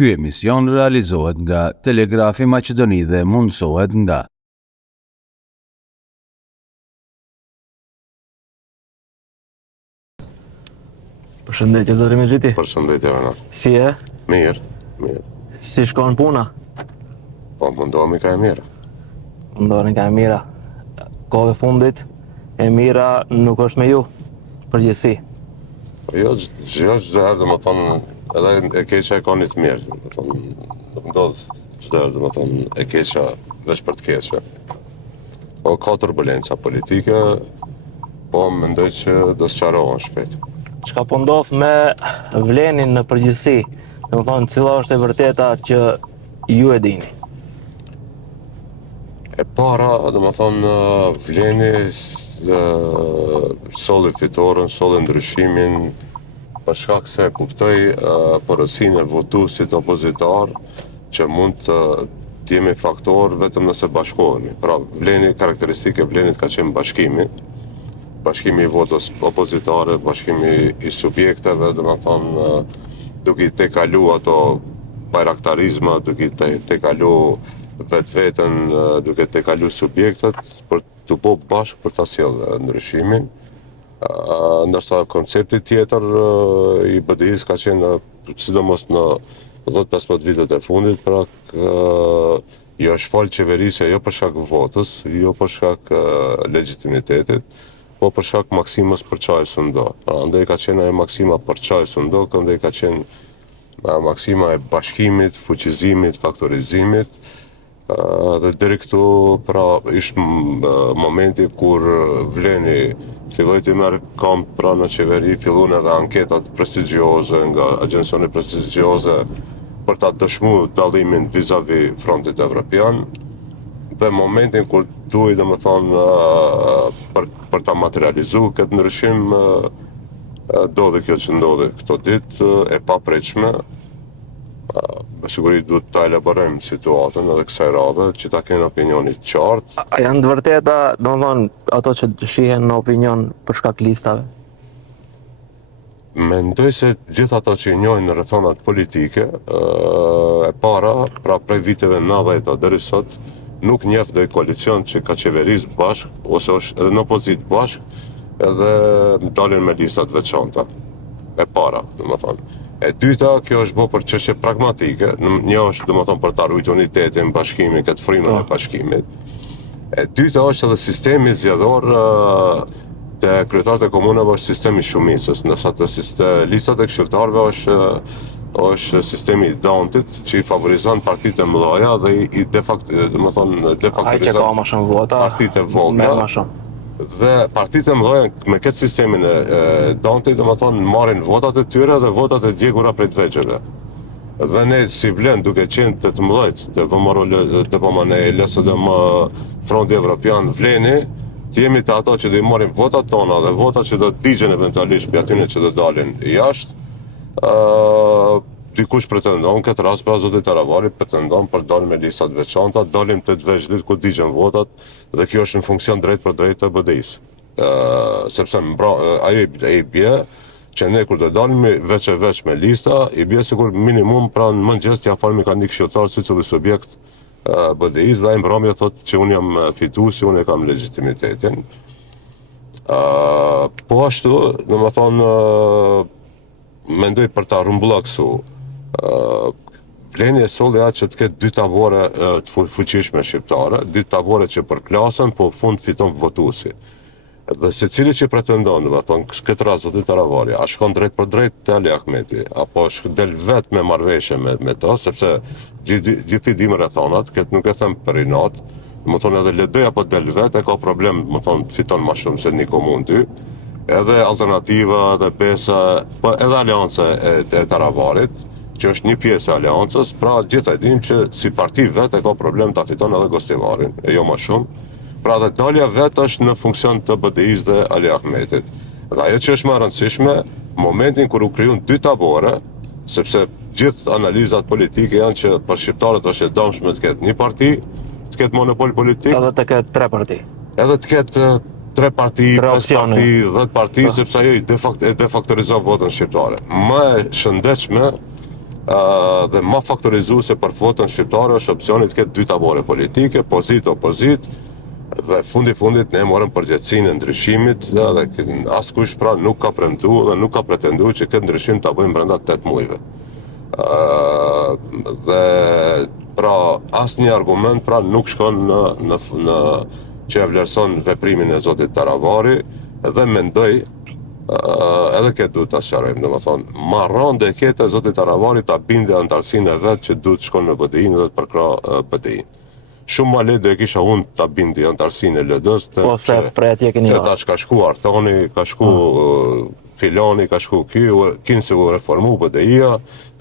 Ky emision realizohet nga Telegrafi Maqedoni dhe mundësohet nga Përshëndetje, zotëri Mexhiti. Përshëndetje, Venar. Si e? Mirë. Si shkon puna? Po, mundohemi ka e mirë. Mundoheni ka e mira. Kohëve fundit, e mira nuk është me ju, përgjithësi. Po jo, çdo herë dhe më thonë, edhe e keqa e ka një të mirë. Nuk ndodhë çdo herë dhe më thonë, e keqa veç për të keqe. Po, ka turbulenca politike, po mendoj që do sqarohen shpejt. Çka po ndodh me Vlenin në përgjithësi? Domethënë, cila është e vërteta që ju e dini? E para, dhe më thonë, Vleni solli fitoren, solli ndryshimin, për shkak se kuptoj porosinë e votuesit opozitar që mund të jemi faktor vetëm nëse bashkohemi. Pra, Vleni, karakteristike e Vlenit ka qenë bashkimi i votës opozitare, bashkimi i subjekteve, dhe më thonë, duke i tejkalu ato bajraktarizma, duke i tejkalu vetë-vetën, duke tejkalu subjektet, për të bo bashkë për ta sjellë ndryshimin. Ndërsa koncepti tjetër i BDI-s ka qenë, sidomos në 10-15 vitet e fundit, pra jo është falë qeverisja jo për shkak votës, jo për shkak legitimitetit, po për shkak maksimës për çaj së ndo. Andaj ka qenë ajo maksima për çaj së ndo, këndaj ka qenë maksima e bashkimit, fuqizimit, faktorizimit, dhe deri këtu pra ishte momenti kur Vleni filloi të merr kamp pra në qeveri, filluan edhe anketat prestigjioze nga agjencione prestigjioze për ta dëshmuar dallimin vis-a-vis frontit evropian. Dhe momentin kur duhej domethënë për ta materializuar këtë ndryshim, ndodhi kjo që ndodhi këto ditë e papritshme. Me siguri duhet ta elaborojmë situatën edhe kësaj radhe që ta kenë opinionit qartë. A janë të vërteta, domethënë, ato që shihen në opinion për shkak listave? Mendoj se gjithë ato që i njohin në rrethonat politike, e para, pra prej viteve 90 deri sot, nuk njeh dhe koalicion që ka qeveris bashk, ose është edhe në opozit bashk, edhe dalin me listat veçanta. E para, domethënë. E dyta, kjo është bërë për çështje pragmatike, një është domethënë për ta ruajtur unitetin, bashkimin, këtë frymën e bashkimit. E dyta është edhe sistemi zgjedhor te kryetarët e komunave është sistemi shumicës, ndërsa te listat e këshilltarëve është sistemi i Downtit që i favorizon partitë e mëdha dhe i defaktorizon më shumë vota, partitë e vogla. më shumë. Dhe partitë e mëdha me këtë sistemin e Downtit, domethënë marrin votat e tyre dhe votat e djegura prej të vegjëlve. Dhe ne si Vlen duke qenë të mëdhtë, të vëmorë të pomane LSDM Fronti Evropian Vleni, të jemi të ato që do i marrin votat tona dhe votat që do të digjen eventualisht për atyre që do dalin jashtë. Dikush pretendon, këtë rast pra zoti Taravari pretendon për dalë me listat veçanta, dalim të veçlit ku digjen votat dhe kjo është në funksion drejt për drejt të BDI-s. Sepse ajo i bje që ne kur do dalim veç me lista, i bje sikur minimum pra në mëngjes t'ja falmi ka një këshilltar si cili subjekt BDI-s dhe ai mbrëmje thotë që unë jam fituesi, unë kam legitimitetin. Po ashtu, domethënë mendoj për ta rrumbullaksu. Vleni e solli atë që të ketë dy tavore të fuqishme shqiptare, dy tavore që përklasen, po fund fiton votuesi. Dhe secili që pretendon, domethënë këtë rast zoti Taravari, a shkon drejt për drejt te Ali Ahmeti, apo del vetë me marrëveshje me to, sepse gjithë i dimë rrethonat, këtë nuk e them për inat, domethënë edhe LD apo del vetë e ka problem, domethënë fiton më shumë se një komunë dy. Edhe Alternativa dhe Besa, po edhe Aleanca e Taravarit, që është një pjesë e Aleancës, pra gjithë e dim që si parti vetë e ka problem ta fiton edhe Gostivarin, e jo më shumë. Pra dhe dalja vetë është në funksion të BDI-s dhe Ali Ahmetit. Dhe ajo që është më rëndësishme, momentin kur u krijun dy tabore, sepse gjithë analizat politike janë që për shqiptarët është e dëmshme të ketë një parti, të ketë monopol politik, Edhe të ketë 3 parti. edhe të ketë 3 parti, 5 parti, 10 parti, sepse ajo e defaktorizon votën shqiptare. Më e shëndetshme dhe ma faktorizuese për votën shqiptare është opsioni të ketë dy tabore politike, opozit, dhe fundit ne morëm përgjegjësinë e ndryshimit dhe askush pra nuk ka premtuar dhe nuk ka pretenduar që këtë ndryshim ta bëjmë brenda 8 muajve. Dhe pra asnjë argument pra nuk shkon në që e vlerëson veprimin e zotit Taravari dhe mendoj edhe këtë duhet ta sqarojmë, domethënë marron dhe këtë e zotit Taravari ta bindë antarësinë e vet që duhet shkon në BDI-n dhe të përkrah BDI-n. Shumë ma lehtë do e kisha unë ta bindi antarësinë e LD-s. Po se prej atje keni ardhur. Tash ka shku Artoni, ka shku Filoni, ka shku kinë se u reformu BDI-a,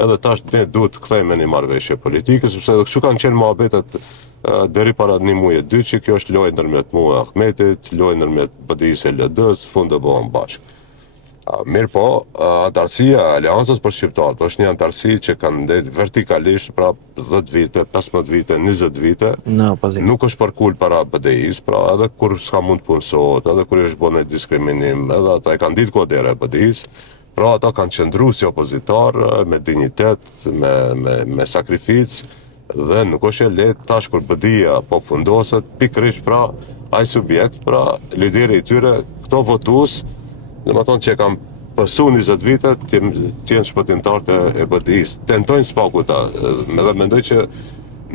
edhe tash ne duhet të kthejmë në një marrëveshje politike, sepse edhe kështu kanë qenë mohabetet deri para një muaji e dy që kjo është lojë ndërmjet mua e Ahmetit, lojë ndërmjet BDI-s e LD-s, fund do bëhen bashkë. Mirë po, antarësia e Aleancës për Shqiptarët është një antarësi që kanë ndetë vertikalisht pra 10 vite, 15 vite, 20 vite. Nuk është përkull para BDI-s, pra edhe kur s'ka mund të punësohet, edhe kur është bën diskriminim, edhe ata e kanë ditë kodera e BDI-s, pra ata kanë qëndru si opozitar me dignitet, me sakrificë, dhe nuk është e lehtë tash kur BDI-a po fundoset, pikërisht pra ai subjekt, pra lideri i tyre, këto votues dhe më thonë që kam pësu 20 vite t'jenë shpëtimtarët e BDI-s. Tentojnë spaku ta, dhe mendoj që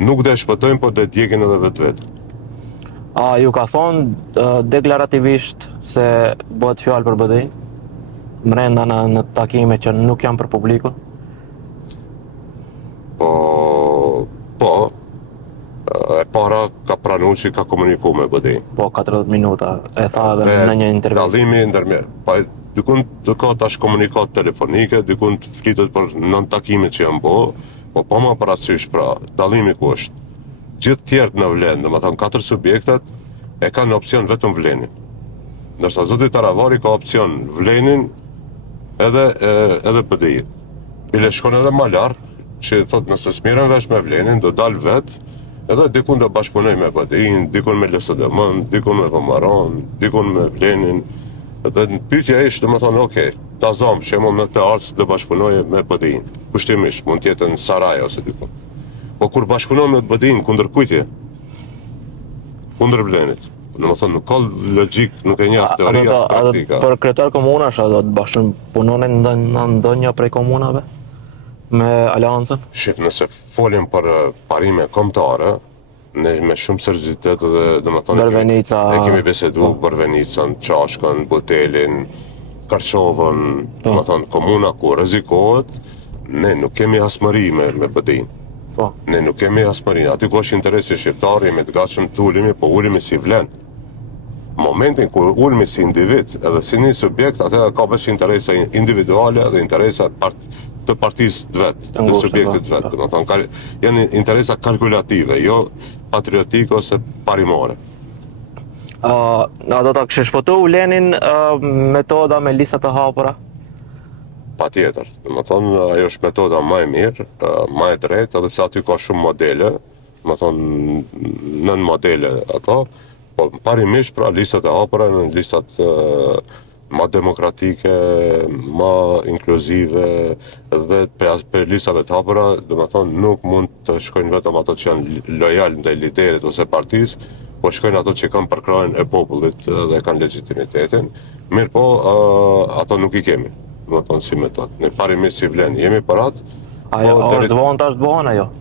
nuk dhe shpëtojnë, po dhe djekin edhe vetë. Ju ka thonë deklarativisht se bëhet fjalë për BDI? Mrenda në takime që nuk janë për publikun? Po, e para ka pranuar që ka komunikuar me BDI. Po 40 minuta e tha edhe në një intervistë. Dallimi ndërmjet. Pa dikun të ka tash komunikat telefonike, dikun të flitet për nën takimet që janë bërë, po pa më parasysh pra dallimi ku është. Gjithë tjerët në vlen, domethënë 4 subjektet e kanë opsion vetëm vlenin. Ndërsa zoti Taravari ka opsion vlenin edhe BDI. Bile shkon edhe më lart, që thotë nëse s'mirën vesh me vlenin, do dal vet. Edhe dikun do bashkëpunoj me BDI-n, dikun me LSDM-n, dikun me VMRO-n, dikun me Vlenin. Dhe në pyetja ishte, domethënë, okay, ta zom, shembull në Tears do bashkëpunoj me BDI-n. Kushtimisht, mund të jetë në Saraj ose dikun. Po kur bashkëpunon me BDI-n kundër kujtje? Kundër Vlenit. Domethënë nuk ka logjik, nuk e njeh teoria as praktika. Për kryetar komunash do të bashkëpunonin në ndonjë prej komunave? Me Aleancën? Shif, nëse folim për parime kombëtare, ne me shumë seriozitet dhe domethënë ne kemi biseduar për Venicën, Çashkën, Butelin, Karçovën, domethënë komuna ku rrezikohet, ne nuk kemi asmëri me BDI-n. Ne nuk kemi asmëri. Aty ku është interesi shqiptar, jemi të gatshëm të ulemi, po ulemi si Vlen. Momentin kur ulemi si individ edhe si një subjekt, atë ka veç interesa individuale dhe interesa të partisë të vetë, të subjektit të vetë. Domethënë janë interesa kalkulative, jo patriotike ose parimore. Do ta kishë shpëtuar Lenin metoda me lista të hapura? Patjetër. Domethënë ajo është metoda më e mirë, më e drejtë, edhe pse aty ka shumë modele, domethënë nën modele ato, po parimisht pra listat e hapura në listat ma demokratike, ma inkluzive dhe për listave të hapura, domethënë nuk mund të shkojnë vetëm ato që janë lojal ndaj liderit ose partisë, po shkojnë ato që kanë përkrahjen e popullit dhe kanë legitimitetin. Mirë po, ato nuk i kemi, domethënë si metodë. Ne parimisht si Vlen jemi për atë. Ajo është vonë tash bëhen ajo?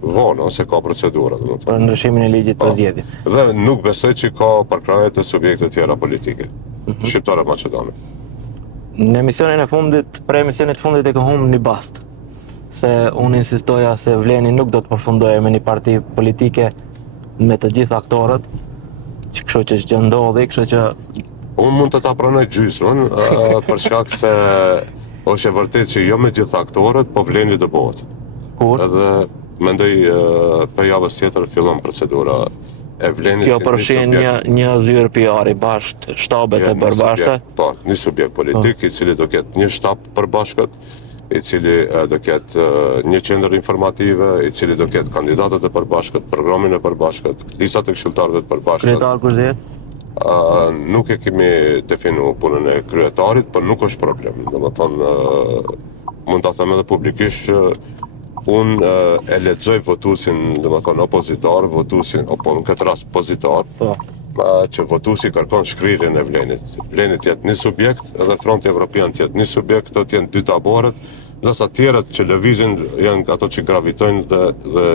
Vonë, ose ka procedura, domethënë. Për ndryshimin e ligjit për zgjedhje. Dhe nuk besoj që ka përkrahje të subjekte tjera politike. Shqiptare Maqedone. Në emisionin e fundit, pre emisionit të fundit e ka humbur një bast. Se unë insistoja se Vleni nuk do të përfundoje me një parti politike me të gjithë aktorët, që kështu që ç'gjë ndodhi, kështu që unë mund të ta pranoj gjysmën, për shkak se është e vërtetë që jo me gjithë aktorët, po Vleni do bëhet. Kur? Edhe mendoj për javës tjetër fillon procedura e Vlenit. Kjo përfshin një zyrë PR-i bashkë, shtabet e përbashkëta? Po, një subjekt politik i cili do ketë një shtab përbashkët, i cili do ketë një qendër informative, i cili do ketë kandidatët e përbashkët, programin e përbashkët, listat e këshilltarëve të përbashkët. Kryetar kush dhe? Nuk e kemi definu punën e kryetarit, por nuk është problem. Domethënë, mund ta them edhe publikisht, unë e lexoj votuesin, domethënë opozitar, votuesin, apo në këtë rast pozitar, Po. që votuesi kërkon shkrirjen e Vlenit. Vlenit jetë një subjekt, edhe Fronti Evropian jetë një subjekt, këto jenë dy taborët, ndërsa tjerët që lëvizin janë ato që gravitojnë dhe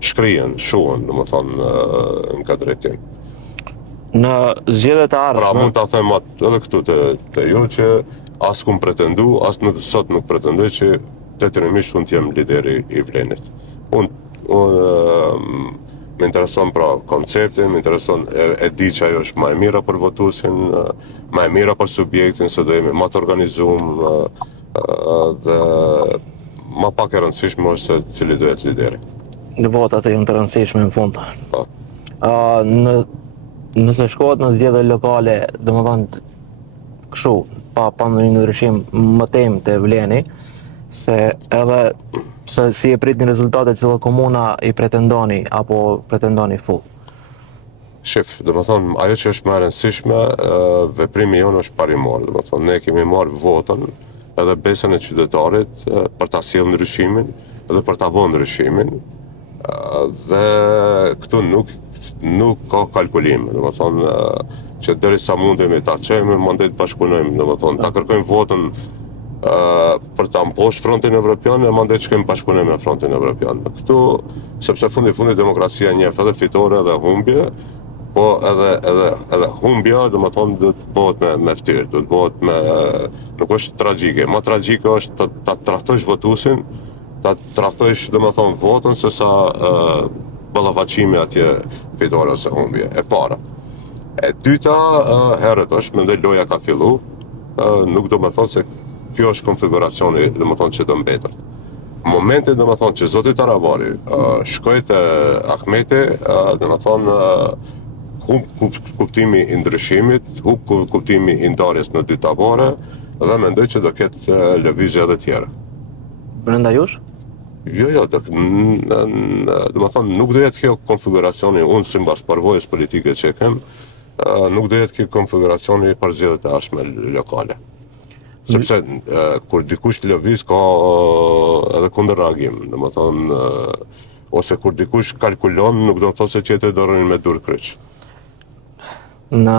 shkrihen, shuhen, domethënë në këtë drejtim. Në zgjedhjet e Pra ardhshme, mund ta them edhe këtu te ju që as kum pretendu, as sot nuk pretendoj që detyrimisht unë t'jem lideri i Vlenit. Unë më intereson pra konceptin, më intereson e di që ajo është më e mira për votuesin, më e mira për subjektin, se do jemi më të organizuar dhe më pak e rëndësishme është se cili do jetë lideri. në votat e janë të rëndësishme në fund. Po. Nëse shkohet në zgjedhje lokale, domethënë kështu, pa ndonjë ndryshim më temë të Vleni, se edhe se si e pritni rezultatet që komuna i pretendoni apo pretendoni full. Shif, domethënë ajo që është më e rëndësishme, veprimi jonë është parimor. Domethënë ne kemi marrë votën edhe besën e qytetarit për ta sjellë ndryshimin dhe për ta bërë ndryshimin. Dhe këtu nuk ka kalkulim, domethënë që derisa mundemi ta çojmë, mandej të bashkunojmë, domethënë ta kërkojmë votën për ta mposhtë Frontin Evropian e mandej shkojmë bashkunojmë me Frontin Evropian. Këtu, sepse fundi demokracia njeh edhe fitore edhe humbje, po edhe humbja, domethënë do të bëhet me ftyrë, do të bëhet nuk është tragjike. Më tragjike është ta trahtosh votuesin, ta trahtosh domethënë votën se sa ballafaqimi atje fitore ose humbje. E para. E dyta, herët është, mendoj loja ka fillu, nuk do më thonë se kjo është konfiguracioni domethënë që do mbetet. Në momentin domethënë që zoti Taravari shkoi te Ahmeti, domethënë humb kuptimi i ndryshimit, humb kuptimi i ndarjes në dy tabore dhe mendoj që do ketë lëvizje edhe tjera. Brenda jush? Jo, domethënë nuk do jetë kjo konfiguracioni, unë sipas përvojës politike që kem, nuk do jetë kjo konfiguracioni për zgjedhjet e ardhshme lokale. Sepse kur dikush lëviz ka edhe kundërreagim, domethënë ose kur dikush kalkulon, nuk do të thotë se tjetri do rënë me dur kryq. Në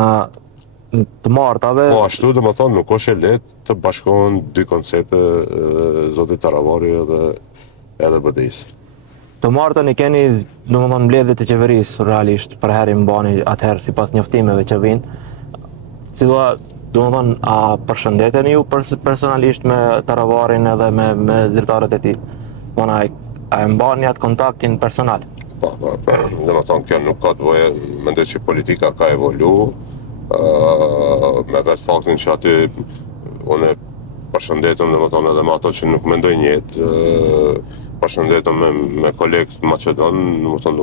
të martave, Po ashtu domethënë nuk është e lehtë të bashkohen dy koncepte, zoti Taravari edhe BDI-s. të martën i keni domethënë mbledhjet e qeverisë realisht për herë mbani atëherë sipas njoftimeve që vinë. Cila domethënë a përshëndeteni ju personalisht me Taravarin edhe me zyrtarët e tij? A e mbani atë kontaktin personal? Po, domethënë kjo nuk ka të bëjë, mendoj që politika ka evolu, me vetë faktin që aty unë përshëndetëm domethënë edhe me ato që nuk mendojnë njëjtë, përshëndetëm me kolegë Maqedon, domethënë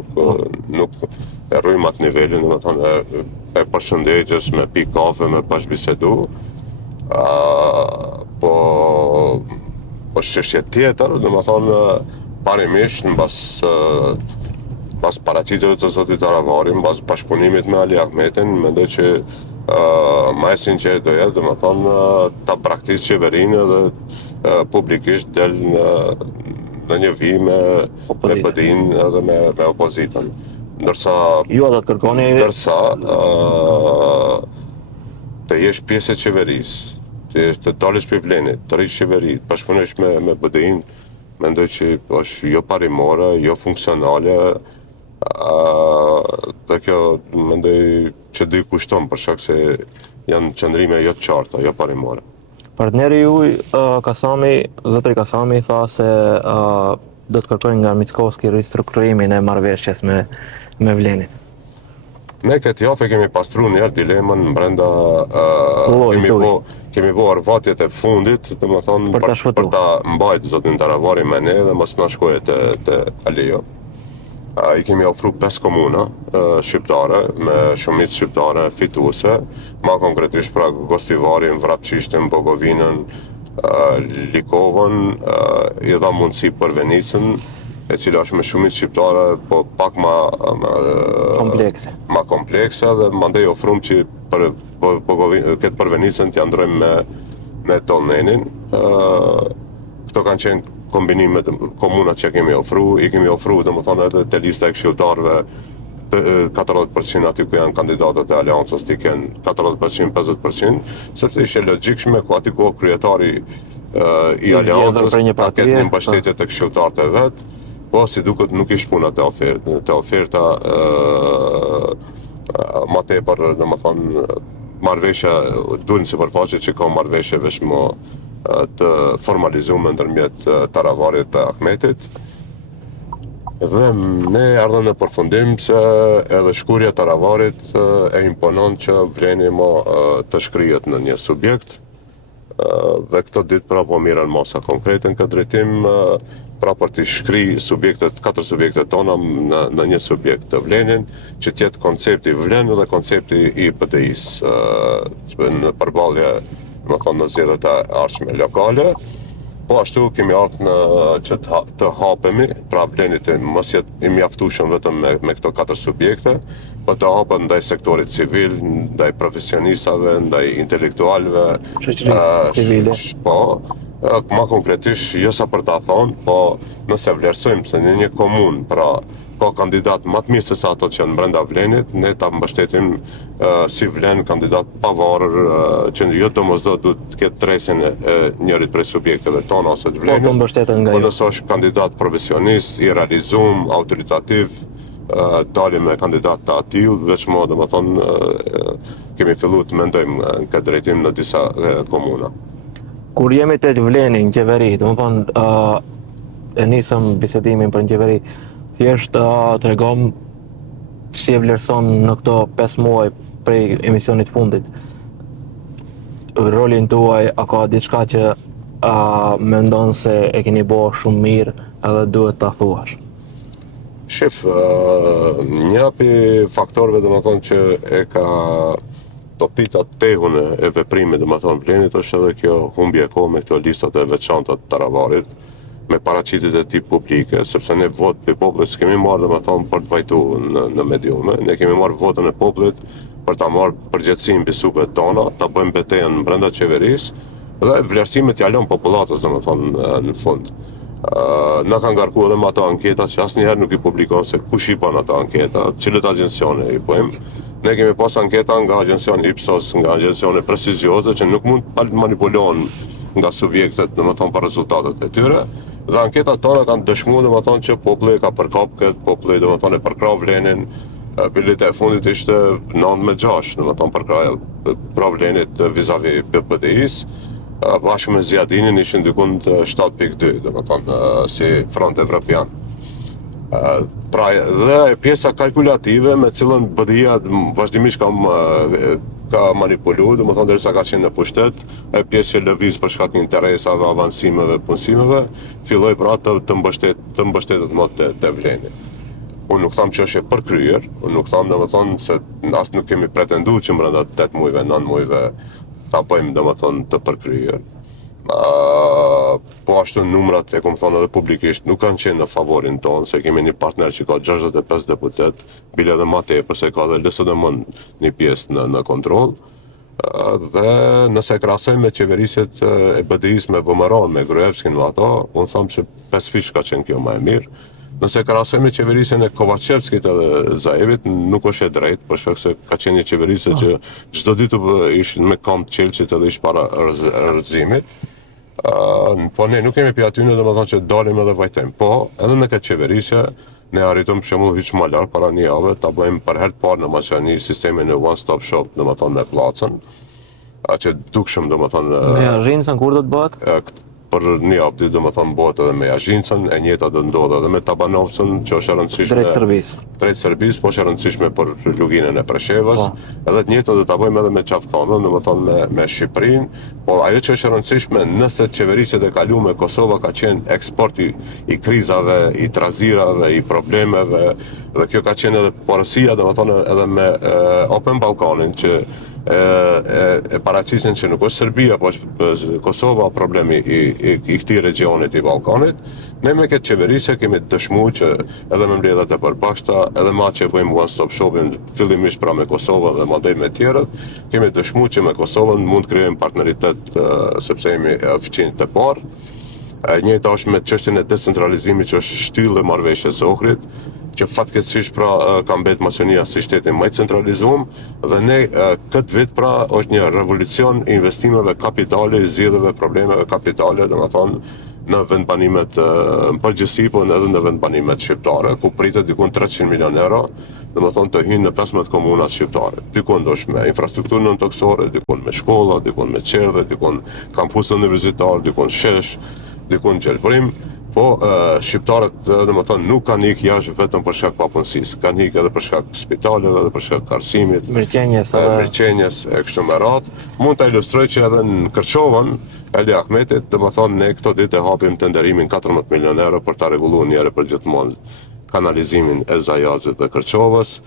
nuk e rrymë atë nivelin, domethënë e përshëndetjes me pi kafe, me bashkëbisedu, po çështje tjetër, domethënë parimisht mbas paraqitjeve të zotit Taravari, mbas bashkëpunimit me Ali Ahmetin, mendoj që më e sinqert do jetë, domethënë ta praktikojë qeverinë dhe publikisht del në një vi me PD-n edhe me opozitën. Ndërsa Ju do të kërkoni të jesh pjesë e qeverisë, të dalësh për Vlenit, të rrish qeveri, të bashkëpunosh me PD-n, mendoj që është jo parimore, jo funksionale, dhe kjo mendoj që do i kushton për shkak se janë qëndrime jo të qarta, jo parimore. partneri juaj, zotri Kasami tha se do të kërkojnë nga Mickovski ristrukturimin e marrëveshjes me Vlenin. Ne këtë javë kemi pastru njerë dilemën brenda kemi bo arvatjet e fundit, domethënë për ta mbajt zotin Taravari me ne dhe mos na shkojë te Alio. I kemi ofru 5 komuna shqiptare me shumicë shqiptare fituese, ma konkretisht pra Gostivarin, Vrapçishtin, Bogovinën, Likovën, i dha mundësi për Venicën, e cila është me shumicë shqiptare, po pak ma komplekse dhe mandej ofrum që këtë për Venicën t'ja ndrojmë me Tolnenin. Këto kanë qenë kombinime të komunat që kemi ofru, i kemi ofru domethënë edhe te lista e këshilltarëve 40% aty ku janë kandidatët e aleancës t'i kenë 40%, 50%, sepse ishte logjikshme ku aty ku kryetari i aleancës ka ketë një mbështetje të këshilltarët e vet, po si duket nuk ish puna te oferta më tepër domethënë marrëveshja duhen sipërfaqe që ka marrëveshje veç më të formalizuar ndërmjet Taravarit të Ahmetit. Dhe ne ardhëm në përfundim se edhe shkurja Taravarit e imponon që vleni më të shkrihet në një subjekt dhe këto ditë pra po mirën masa konkrete në këtë drejtim pra për të shkri subjektet, 4 subjektet tona në një subjekt të vlenin që tjetë koncepti vlen dhe koncepti i PDI-s në përballje më thonë në zgjedhjet e ardhshme lokale. Po ashtu kemi ardhur që të hapemi, pra vlenit mos jetë i mjaftueshëm vetëm me këto 4 subjekte, po të hapet ndaj sektorit civil, ndaj profesionistave, ndaj intelektualëve, shoqërisë civile. Po, më konkretisht jo sa për ta thonë, po nëse vlerësojmë se në një komunë, pra ka kandidat më të mirë se sa ato që janë brenda vlenit, ne ta mbështetim si vlen kandidat pavarur që jo domosdoshmë duhet të ketë tresin e njërit prej subjekteve tona ose të vlenit. Po të mbështeten nga po nëse është kandidat profesionist, i realizum, autoritativ, dalim me kandidat të atill, veç më domethënë kemi filluar të mendojmë në këtë drejtim në disa komuna. Kur jemi te vleni në qeveri, domethënë e nisëm bisedimin për në qeveri, thjesht tregom si e vlerëson në këto 5 muaj prej emisionit fundit rolin tuaj, a ka diçka që mendon se e keni bërë shumë mirë edhe duhet ta thuash? Shef, një prej faktorëve domethënë që e ka topita tehun e veprimit domethënë vlenit është edhe kjo humbje e kohë me këto listat e veçanta të Taravarit me paraqitjet e tip publike, sepse ne vot për popullit s'kemi marrë domethënë për të vajtuar në mediume, ne kemi marrë votën e popullit për ta marrë përgjegjësinë mbi suket tona, ta bëjmë betejën brenda qeverisë dhe vlerësimet ja lëm popullatës domethënë në fund. Na kanë ngarkuar edhe me ato anketa që asnjëherë nuk i publikon se kush i bën ato anketa, cilët agjencione i bëjmë. Ne kemi pas anketa nga agjencioni Ipsos, nga agjencione prestigjioze që nuk mund të manipulohen nga subjektet domethënë për rezultatet e tyre. Dhe anketat tona kanë dëshmuar domethënë që populli ka përkap këtë, populli domethënë e përkrah vlenin. Bileta e fundit ishte 9-6, domethënë përkrah vlenit vis-a-vis PDI-s. Bashkë me Zjadinin ishin dikun 7.2, domethënë si front evropian. Pra dhe pjesa kalkulative me cilën BDI-a vazhdimisht ka manipuluar, domethënë derisa ka qenë në pushtet, e pjesë që lëviz për shkak të interesave, avancimeve, punësimeve, filloi pra të mbështetet më te vleni. Unë nuk tham që është e përkryer, unë nuk tham domethënë se as nuk kemi pretenduar që brenda 8 muajve, 9 muajve ta bëjmë domethënë të përkryer. Po ashtu numrat e kom thonë edhe publikisht nuk kanë qenë në favorin tonë, se kemi një partner që ka 65 deputet, bile edhe ma tepër se ka dhe LSDM një pjesë në kontrol. Dhe nëse krahasojmë me qeveriset e BDI-s me VMRO, me Gruevskin me ato, unë tham që 5 fish ka qenë kjo më e mirë. Nëse krahasojmë me qeverisjen e Kovacevskit edhe Zaevit, nuk është e drejtë, për shkak se ka qenë një qeverisje që çdo ditë ishin me kamp të Çelçit edhe ish para rrëzimit. Po ne nuk kemi pi aty në domethënë që dalim edhe vajtojmë. Po, edhe në këtë qeverisje ne arritëm për shembull hiç më lart para një jave ta bëjmë për herë të parë në Maqedoni sistemin e one stop shop, domethënë me pllacën. Që dukshëm domethënë me Azhincën kur do të bëhet? Për një javë domethënë bëhet edhe me Azhincën, e njëjta do ndodhet edhe me Tabanovcën, që është e rëndësishme drejt Serbisë, po është e rëndësishme për luginën e Preshevës, edhe të njëjtën do ta bëjmë edhe me Qaftonën, domethënë me Shqipërinë, po ajo që është e rëndësishme nëse qeverisjet e kaluara me Kosova ka qenë eksporti i krizave, i trazirave, i problemeve, dhe kjo ka qenë edhe porosia domethënë edhe me Open Ballkanin që e paraqiten që nuk është Serbia, po është Kosova problemi i këtij regionit i Ballkanit. Ne me këtë qeverisje kemi dëshmuar që edhe me mbledhjet e përbashkëta, edhe me atë që bëjmë one stop shopin fillimisht pra me Kosovën dhe madje me tjerët, kemi dëshmuar që me Kosovën mund të krijojmë partneritet sepse jemi fëmijë të parë. E njëjta është me çështjen e decentralizimit që është shtyllë e marrëveshjes së Ohrit, që fatkeqësisht pra ka mbet Maqedonia si shteti më i centralizuar dhe ne këtë vit pra është një revolucion i investimeve kapitale, zgjedhjeve problemeve kapitale, domethënë në vendbanimet në përgjithësi, po edhe në vendbanimet shqiptare, ku pritet dikun 300 milion euro, domethënë të hynë në 15 komuna shqiptare. Dikun është me infrastrukturë nëntoksore, dikun me shkolla, dikun me qerdhe, dikun kampus universitar, dikun shesh, dikun gjelbrim. Po shqiptarët domethënë nuk kanë ikë jashtë vetëm për shkak papunësisë, kanë ikë edhe për shkak spitaleve, edhe për shkak arsimit, mirëqenies e kështu me radhë. Mund ta ilustroj që edhe në Kërçovën, Ali Ahmetit, domethënë ne këto ditë hapim tenderimin 14 milion euro për ta rregulluar një herë për gjithmonë kanalizimin e Zajazit dhe Kërçovës.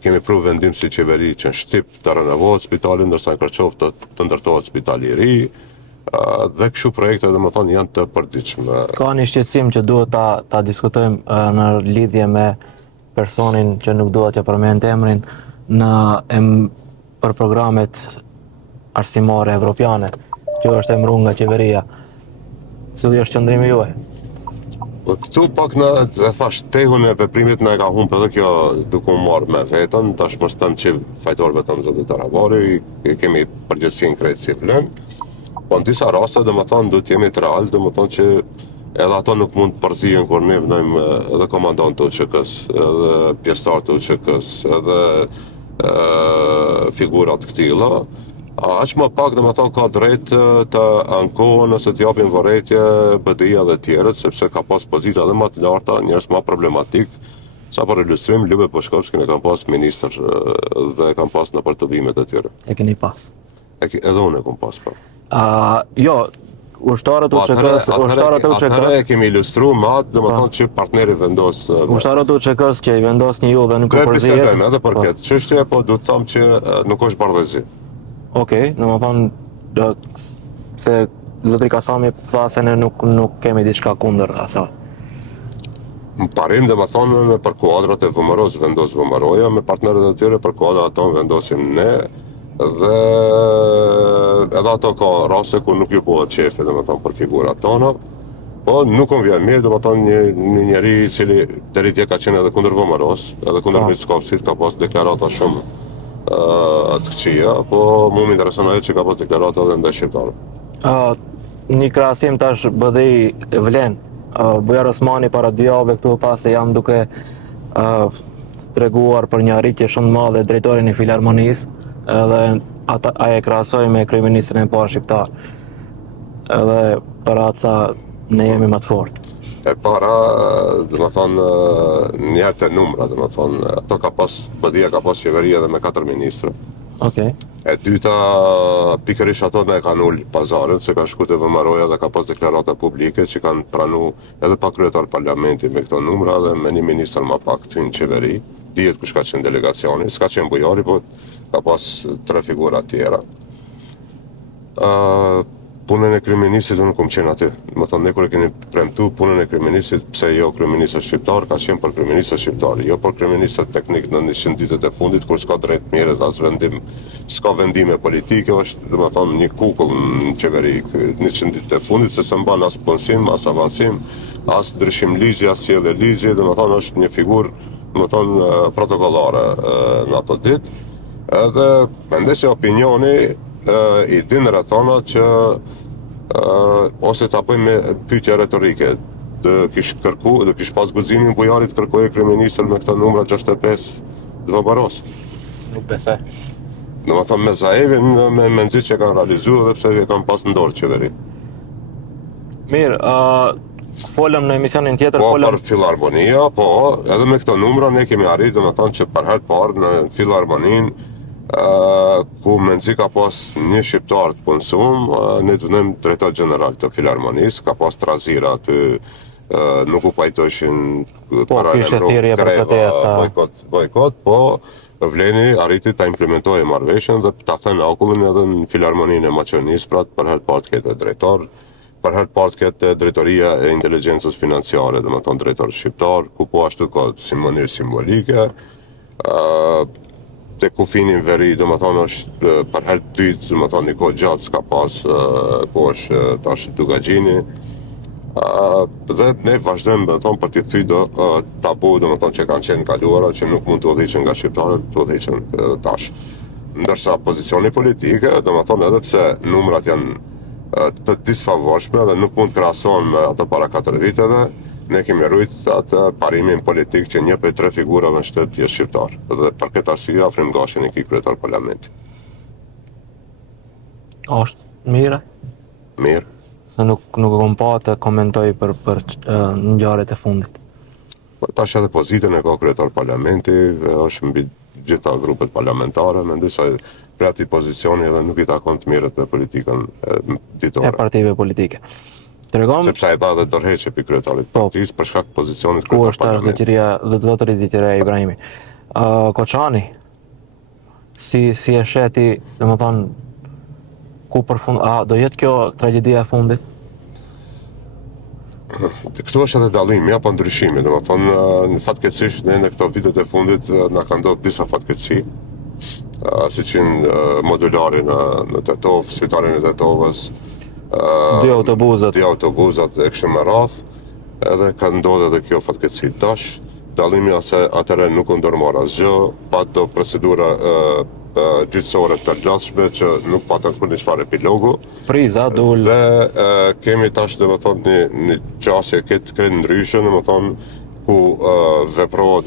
Kemi pru vendim si qeveri që në Shtyp të renovohet spitali, ndërsa në Kërçovë të ndërtohet spitali i ri. Dhe kështu projekte domethënë janë të përditshme. Ka një shqetësim që duhet ta diskutojmë në lidhje me personin që nuk duhet t'ja përmend emrin për programet arsimore evropiane, që është emëruar nga qeveria. Cili është qëndrimi juaj? Këtu pak në thash tehun e veprimit na e ka humbë edhe kjo duke u marrë me vetën, tash mos them që fajtor vetëm zoti Taravari, kemi përgjegjësinë krejt si vlen. Po në disa raste domethënë duhet jemi të real, domethënë që edhe ato nuk mund të përzihen kur ne vënojmë edhe komandant të UÇK-s, edhe pjesëtar të UÇK-s, edhe figurat këtilla. Aq më pak domethënë ka drejt të ankohen ose të japin vërejtje BDI-ja dhe tjerët, sepse ka pas pozita edhe më të larta, njerëz më problematik. Sa për ilustrim, Ljube Boshkovski e kanë pas ministër dhe kanë pas në përtovimet e tyre. E keni pas? Edhe unë e kam pas, po. Jo, ushtarët UÇK-s, atëherë e kemi ilustruar me atë, domethënë që partneri vendos. Ushtarët UÇK-s që i vendosni ju dhe nuk u përzihet. Bisedojmë edhe për këtë çështje, po duhet të them që nuk është bardhëzi. Okej, domethënë se zotri Kasami tha se ne nuk kemi diçka kundër asaj. Në parim domethënë për kuadrat e VMRO-s vendos VMRO-ja, me partnerët e tyre për kuadrat tonë vendosim ne. Dhe edhe ato ka raste ku nuk ju bëhet qefi domethënë për figurat tona, po nuk më vjen mirë domethënë një njeri i cili deri dje ka qenë edhe kundër VMRO-s, edhe kundër Mickovcit, ka pas deklarata shumë të këqija, po mu më intereson ajo që ka pas deklarata edhe ndaj shqiptarëve. Një krahasim tash BDI vlen. Bujar Osmani para 2 javëve këtu pas se jam duke treguar për një arritje shumë të madhe drejtorin e Filharmonisë, edhe ai e krahasoi me kryeministrin e parë shqiptar. Edhe para tha ne jemi më të fortë. E para, domethënë njerë të numra, domethënë ato ka pas BDI-ja ka pas qeveria edhe me 4 ministra. Okej. E dyta, pikërisht ato ne kanë ul pazarin, se kanë shku te VMRO-ja dhe ka pas deklarata publike që kanë pranu edhe pa kryetar parlamenti me këto numra dhe me një ministër më pak të hynë qeveri. Dihet kush ka qenë delegacioni, s'ka qenë Bujari, po ka pas 3 figura tjera. Punën e kryeministit unë kom qenë aty. Më thonë, ne kur e keni premtu punën e kryeministit, pse jo kryeministët shqiptar, ka qenë për kryeministët shqiptar, jo për kryeministët teknik në 100 ditët e fundit, kur s'ka drejt mirë as vendim, s'ka vendime politike, është më thonë një kukull në qeveri 100 ditët e fundit, se s'mban as punësim, as avansim, as ndryshim ligji, as sjellje ligji, dhe më thonë është një figurë, më thonë, protokollare në ato ditë. Edhe mendoj se opinioni i dinëra tona që ose ta bëjmë me pyetje retorike. Dhe kish pas guximin Bujarit kërkojë kryeministër me këta numra 65 të VMRO-s. Nuk besoj. Domethënë me Zaevin me nxit që kanë realizuar dhe pse e kanë pas në dorë qeveri. Mirë, folëm në emisionin tjetër, po, folëm për Filharmonia, po, edhe me këto numra ne kemi arritur domethënë që për herë të parë në Filharmoninë ku mendzi ka pas një shqiptar të punësum, ne të vënëm drejtor general të Filharmonisë, ka pas trazira aty, nuk u pajtojshin paralel greva, bojkot, po Vleni arriti ta implementojë marrëveshjen dhe ta thënë akullin edhe në Filharmoninë e Maqedonisë, pra për herë të parë të ketë drejtor, për herë të parë të ketë drejtoria e inteligjencës financiare, domethënë drejtor shqiptar, ku po ashtu ka si mënyrë simbolike. Te kufinin veri, domethënë është për herë të dytë, domethënë një kohë gjatë s'ka pas, ku është tash Dugagjini. Dhe ne vazhdojmë për t'i thyrë tabu që kanë qenë kaluara që nuk mund të udhëhiqen nga shqiptarët, të udhëhiqen tash. Ndërsa pozicioni politike, edhe pse numrat janë të disfavorshme dhe nuk mund të krahasohen me ato para 4 viteve, ne kemi rrit atë parimin politik që një prej 3 figurave në shtet është shqiptar. Dhe për këtë arsye Afrim Gashin e ki kryetar parlamenti. Është mirë? Mirë. Se nuk kom pa të komentoj për ngjarjet e fundit. Tash edhe pozitën e ka kryetar parlamenti, është mbi gjitha grupet parlamentare, mendoj se për atij pozicioni edhe nuk i takon të mirët me politikën ditore. E partive politike. Sepse ai dha dhe dorëheqje pi kryetarit partisë për shkak të pozicionit ku është tash zotëria Zotëria Ibrahimi. Koçani, si e sheti, domethënë ku përfund, do jetë kjo tragjedia e fundit? Këtu është edhe dallimi apo ndryshimi, në fatkeqësisht ne në këto vitet e fundit na kanë ndodhur disa fatkeqësi, siç modulari në Tetov, spitarin e Tetovës, dy autobuzat e kështu me radhë, edhe ka ndodhur edhe kjo fatkeqësi tash. Dallimi atëherë nuk u ndërmor asgjë, pa ato procedura gjyqësore të lodhshme që nuk patën kurrë çfarë epilogu. Priza dul. Dhe kemi tash një qasje këtë ndryshme, ku veprohet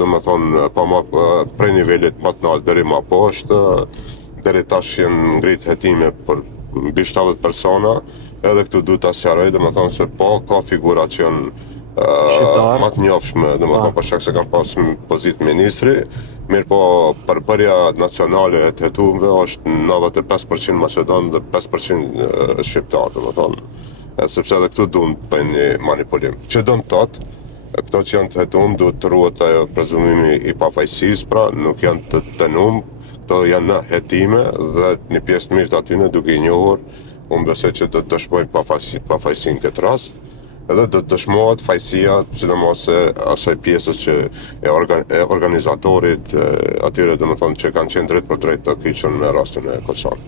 prej nivelit më të lartë deri më poshtë, deri tash janë ngrit hetime për mbi 70 persona, edhe këtu duhet ta sqaroj se po ka figura që janë më të njohshme, për shkak se kanë pas pozitë ministri, mirë po përbërja nacionale e të hetuarve është 95% Maqedon dhe 5% shqiptar, sepse edhe këtu duhet të bëjnë një manipulim. Që do të thotë, këto që janë të hetuar duhet të ruhet ajo prezumimi i pafajësisë, pra nuk janë të dënuar, këto janë në hetime dhe një pjesë mirë të atyre duke i njohur, unë besoj që do të dëshmojnë pafajësinë këtë rast. Edhe do të dëshmohet fajësia, sidomos asaj pjesës që e organizatorit, atyre që kanë qenë drejt për drejt të kyçur me rastin e Koçanit.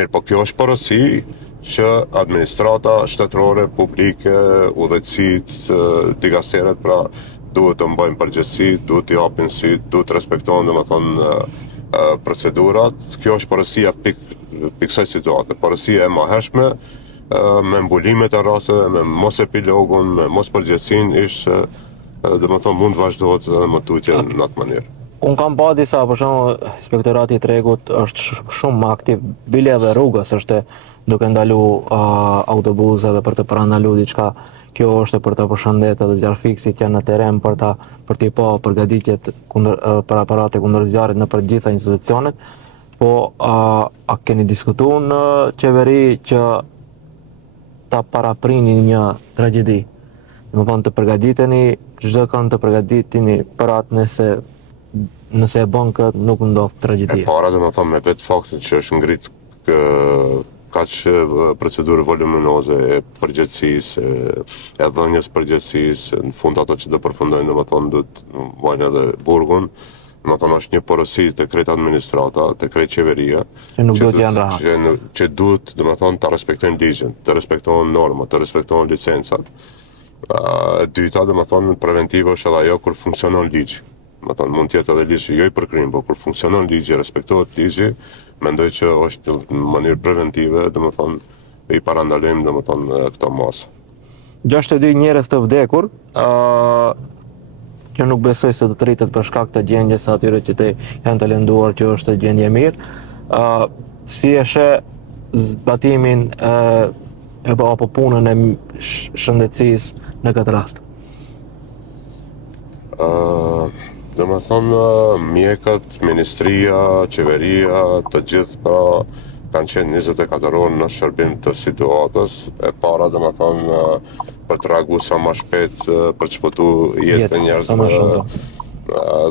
Mirë, po kjo është porosi që administrata shtetërore, publike, udhëheqësitë, dikasteret, pra duhet të mbajnë përgjegjësi, duhet t'i japin sy, duhet të respektojnë procedurat. Kjo është porosia pikë kësaj situate, porosia e mëhershme, me mbulimet e rasteve, me mos epilogun, me mos përgjegjësinë, mund vazhdohet edhe më tutje në atë mënyrë. Unë kam pa disa, për shembull, Inspektorati i Tregut është shumë aktiv, bile edhe rrugës është duke ndalu autobuse dhe për të parandalu diçka. Kjo është për të përshëndetë dhe zjarfiksit janë në teren për t'i pa përgatitjet për aparate kundër zjarrit në për gjitha institucionet. Po a keni diskutuar në qeveri që ta paraprini një tragjedi? Të përgatiteni, çdo kënd të përgatiteni për atë nëse e bën këtë nuk ndodh tragjedia. E para me vetë faktin që është ngrit kaq procedurë voluminoze e përgjegjësisë, e dhënies përgjegjësisë, në fund ato që do përfundojnë duhet vajnë edhe burgun. Është një porosi të krejt administrata, të krejt qeveria, që nuk duhet janë rahat. Që duhet të respektojnë ligjin, të respektojnë normat, të respektojnë licencat. Dyta, preventiva është edhe ajo kur funksionon ligji. Mund tjetë edhe ligji jo i përkrim, por kur funksionon ligji, respektohet ligji, mendoj që është në mënyrë preventive, i parandalim këto masa. 62 njerëz të vdekur, që nuk besoj se do të rritet për shkak të gjendjes së atyre që janë të lënduar që është gjendje mirë. Si e sheh zbatimin apo punën e shëndetësisë në këtë rast? Mjekët, ministria, qeveria, të gjithë kanë qenë 24 orë në shërbim të situatës. E para për të reaguar sa më shpejt për të shpëtuar jetën e njerëzve.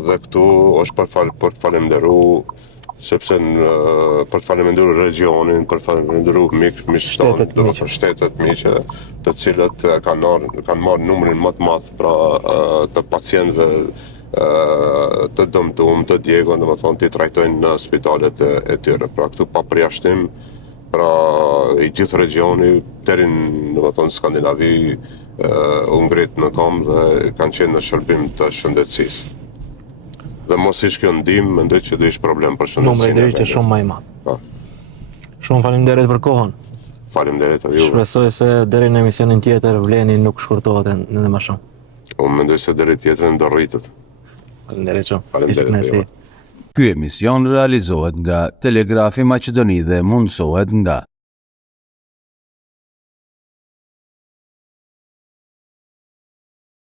Dhe këtu është për të falenderuar, sepse për të falenderuar regionin, për të falenderuar shtetet miqe, të cilët kanë marrë numrin më të madh të pacientëve të dëmtuar, të djegur, t'i trajtojnë në spitalet e tyre. Pra këtu pa përjashtim Pra i gjithë regioni deri në Skandinavi u ngrit në kom dhe kanë qenë në shërbim të shëndetësisë. Dhe mos ish kjo ndihmë, mendoj që do ish problem për Numri shëndetësinë. do ishte shumë më i madh. Po. Shumë faleminderit për kohën. Faleminderit edhe juve. Shpresoj se deri në emisionin tjetër vleni nuk shkurtohet edhe më shumë. Unë mendoj se deri tjetrin do rritet. Faleminderit shumë. Faleminderit, Ishte kënaqësi. juve. Ky emision realizohet nga Telegrafi Maqedoni dhe mundësohet nga